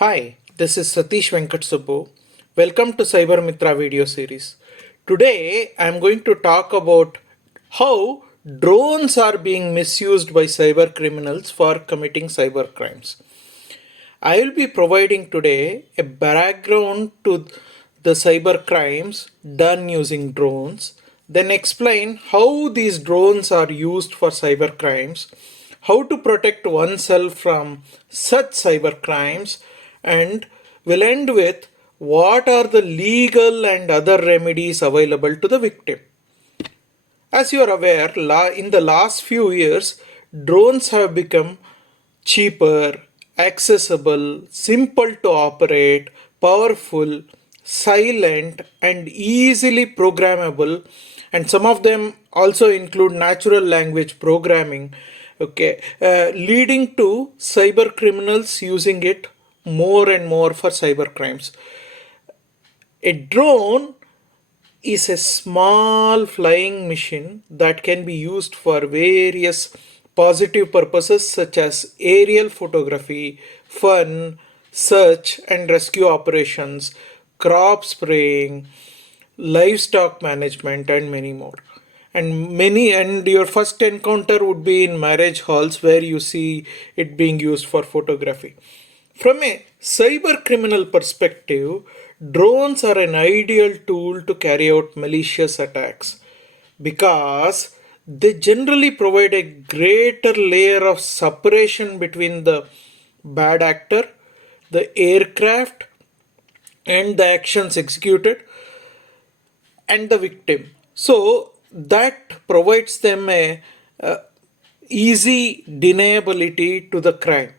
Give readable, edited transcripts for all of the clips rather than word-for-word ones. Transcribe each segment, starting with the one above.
Hi, this is Satish Venkat Subbu. Welcome to cybermithra video series. Today I am going to talk about how drones are being misused by cyber criminals for committing cyber crimes. I will be providing today a background to the cyber crimes done using drones, then explain how these drones are used for cyber crimes, how to protect oneself from such cyber crimes, and will end with what are the legal and other remedies available to the victim. As you are aware, in the last few years, drones have become cheaper, accessible, simple to operate, powerful, silent, and easily programmable. And some of them also include natural language programming, leading to cyber criminals using it more and more for cyber crimes. A drone is a small flying machine that can be used for various positive purposes such as aerial photography, fun, search and rescue operations, crop spraying, livestock management, and many more. And your first encounter would be in marriage halls where you see it being used for photography. From a cyber criminal perspective, drones are an ideal tool to carry out malicious attacks because they generally provide a greater layer of separation between the bad actor, the aircraft, and the actions executed, and the victim. So that provides them a easy deniability to the crime.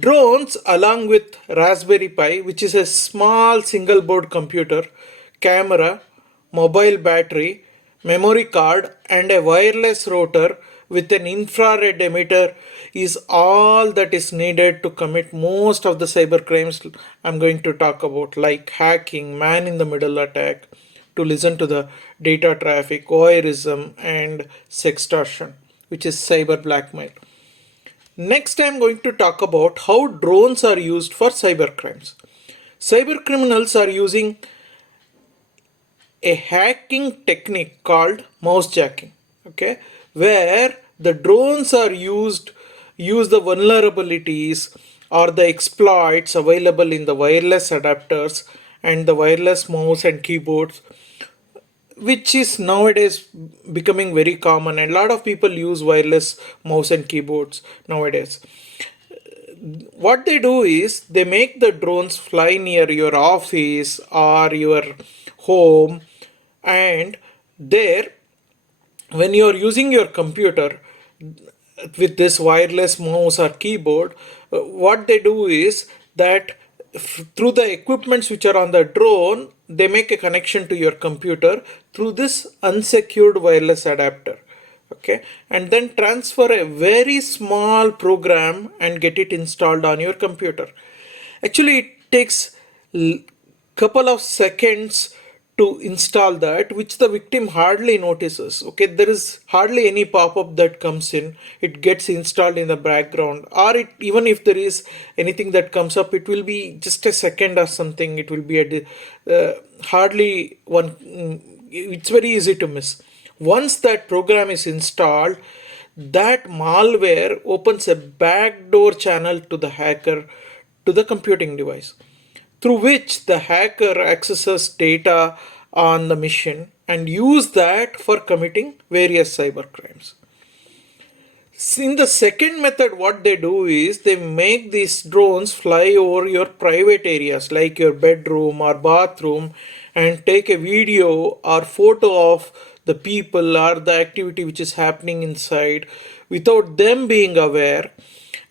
Drones, along with Raspberry Pi, which is a small single board computer, camera, mobile battery, memory card, and a wireless router with an infrared emitter, is all that is needed to commit most of the cyber crimes I'm going to talk about, like hacking, man in the middle attack, to listen to the data traffic, voyeurism, and sextortion, which is cyber blackmail. Next, I'm going to talk about how drones are used for cyber crimes. Cyber criminals are using a hacking technique called mouse jacking, okay, where the drones are use the vulnerabilities or the exploits available in the wireless adapters and the wireless mouse and keyboards, which is nowadays becoming very common, and a lot of people use wireless mouse and keyboards nowadays. What they do is they make the drones fly near your office or your home, and there, when you are using your computer with this wireless mouse or keyboard, what they do is that through the equipments which are on the drone, they make a connection to your computer through this unsecured wireless adapter, okay, and then transfer a very small program and get it installed on your computer. Actually, it takes couple of seconds to install that, which the victim hardly notices. Okay, there is hardly any pop-up that comes in. It gets installed in the background, or it, even if there is anything that comes up, it will be just a second or something. It will be hardly one. It's very easy to miss. Once that program is installed, that malware opens a backdoor channel to the hacker to the computing device, through which the hacker accesses data on the machine and use that for committing various cyber crimes. In the second method, what they do is they make these drones fly over your private areas like your bedroom or bathroom and take a video or photo of the people or the activity which is happening inside without them being aware,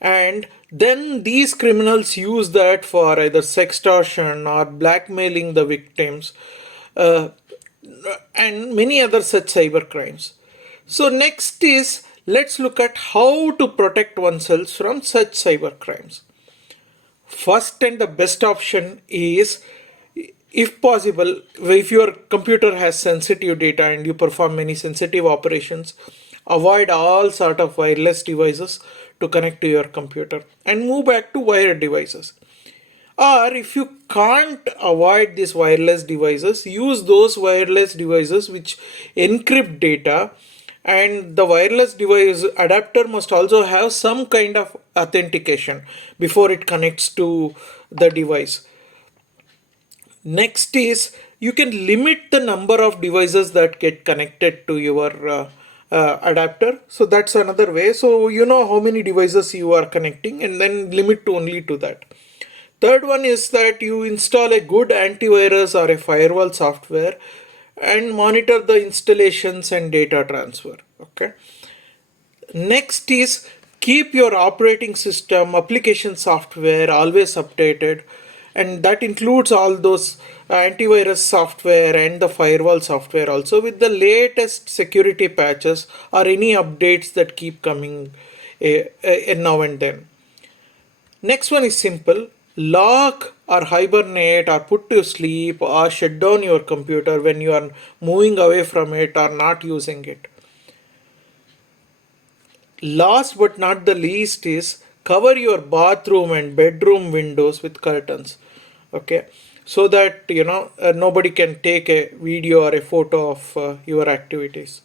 and then these criminals use that for either sextortion or blackmailing the victims, uh, and many other such cyber crimes. So next is, let's look at how to protect oneself from such cyber crimes. First and the best option is, if possible, if your computer has sensitive data and you perform many sensitive operations, avoid all sort of wireless devices to connect to your computer and move back to wired devices. Or if you can't avoid these wireless devices, use those wireless devices which encrypt data, and the wireless device adapter must also have some kind of authentication before it connects to the device. Next is you can limit the number of devices that get connected to your adapter. So that's another way. So you know how many devices you are connecting and then limit to only to that. Third one is that you install a good antivirus or a firewall software and monitor the installations and data transfer. Okay. Next is keep your operating system, application software always updated, and that includes all those antivirus software and the firewall software also with the latest security patches or any updates that keep coming now and then. Next one is simple. Lock or hibernate or put to sleep or shut down your computer when you are moving away from it or not using it. Last but not the least is cover your bathroom and bedroom windows with curtains. Okay, so that nobody can take a video or a photo of your activities.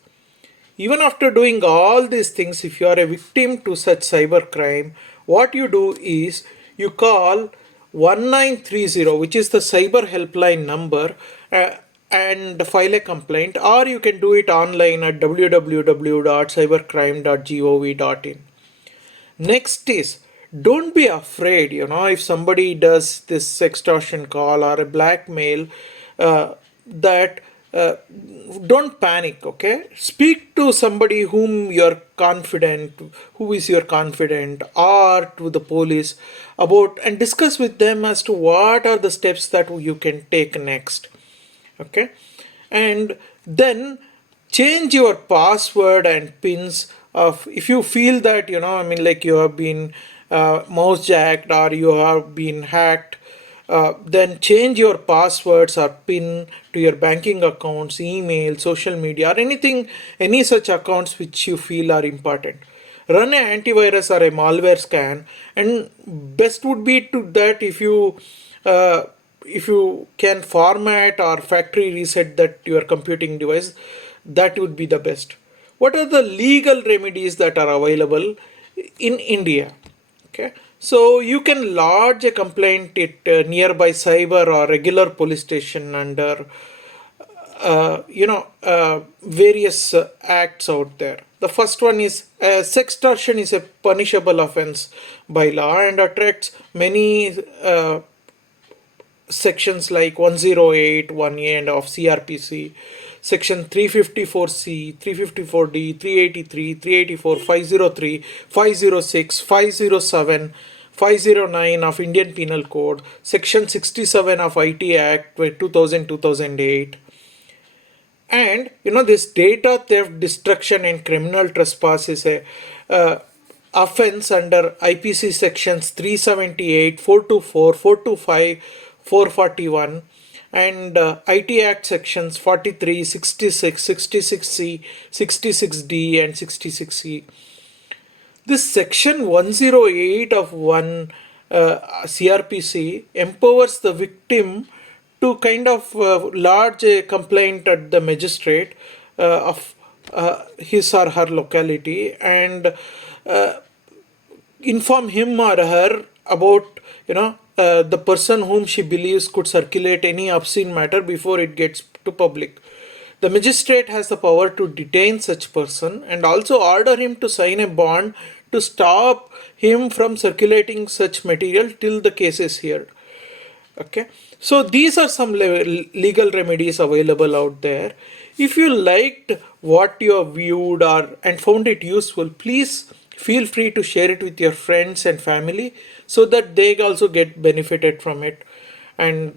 Even after doing all these things, if you are a victim to such cybercrime, what you do is you call 1930, which is the cyber helpline number, and file a complaint, or you can do it online at www.cybercrime.gov.in. Next is don't be afraid, if somebody does this extortion call or a blackmail, that uh, don't panic, okay? Speak to somebody whom you're confident, who is your confident, or to the police about and discuss with them as to what are the steps that you can take next. Okay, and then change your password and pins of if you feel that like you have been mouse jacked or you have been hacked. Then change your passwords or pin to your banking accounts, email, social media, or anything, any such accounts which you feel are important. Run an antivirus or a malware scan, and best would be to that uh, if you can format or factory reset that your computing device, that would be the best. What are the legal remedies that are available in India? Okay, so you can lodge a complaint at nearby cyber or regular police station under various acts out there. The first one is sextortion is a punishable offense by law and attracts many sections like 108, 1A and of CRPC, section 354C, 354D, 383, 384, 503, 506, 507, 509 of Indian Penal Code, section 67 of IT Act 2000 2008. And this data theft, destruction, and criminal trespass is a offense under IPC sections 378, 424, 425, 441, and IT Act sections 43, 66, 66C, 66D, and 66C. This section 108 of 1 CRPC empowers the victim to kind of lodge a complaint at the magistrate of his or her locality and inform him or her about the person whom she believes could circulate any obscene matter before it gets to public. The magistrate has the power to detain such person and also order him to sign a bond to stop him from circulating such material till the case is heard. Okay, so these are some legal remedies available out there. If you liked what you have viewed or and found it useful, please feel free to share it with your friends and family so that they also get benefited from it, and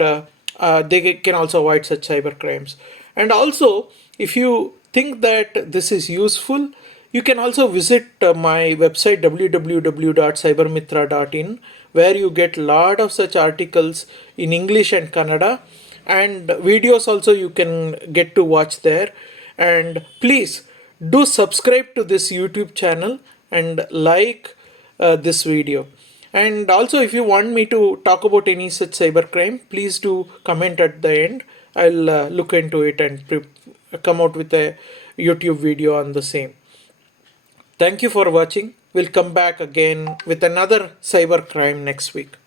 they can also avoid such cyber crimes. And also, if you think that this is useful, you can also visit my website www.cybermithra.in, where you get lot of such articles in English and Kannada, and videos also you can get to watch there. And please do subscribe to this YouTube channel and like this video. And also, if you want me to talk about any such cybercrime, please do comment at the end. I'll look into it and come out with a YouTube video on the same. Thank you for watching. We'll come back again with another cybercrime next week.